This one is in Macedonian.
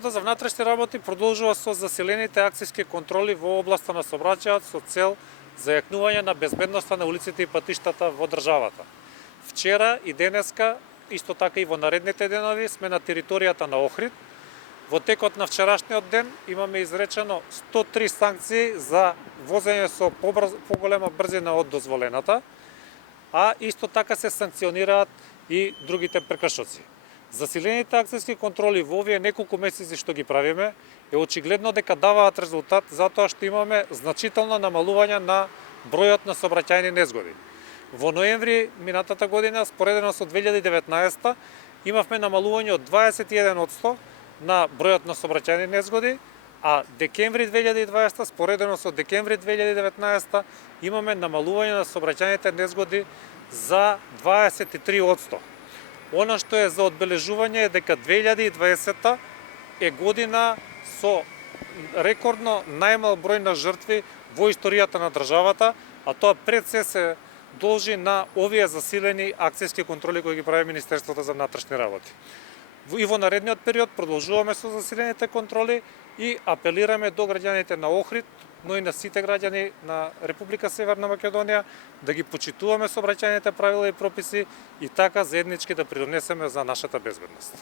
За внатрешни работи продолжува со засилените акцијски контроли во областа на сообраќајот со цел зајакнување на безбедноста на улиците и патиштата во државата. Вчера и денеска, исто така и во наредните денови, сме на територијата на Охрид. Во текот на вчерашниот ден имаме изречено 103 санкции за возење со поголема брзина од дозволената, а исто така се санкционираат и другите прекршоци. Засилените акцијски контроли во овие неколку месеци што ги правиме е очигледно дека даваат резултат, затоа што имаме значително намалување на бројот на сообраќајни незгоди. Во ноември минатата година, споредено со 2019, имавме намалување од 21% на бројот на сообраќајни незгоди, а декември 2020, споредено со декември 2019, имаме намалување на сообраќајните незгоди за 23%. Она што е за одбележување е дека 2020 е година со рекордно најмал број на жртви во историјата на државата, а тоа пред се должи на овие засилени акцијски контроли кои ги прави Министерството за внатрешни работи. И во наредниот период продолжуваме со засилените контроли и апелираме до граѓаните на Охрид, но и на сите граѓани на Република Северна Македонија да ги почитуваме сообраќајните правила и прописи и така заеднички да придонесеме за нашата безбедност.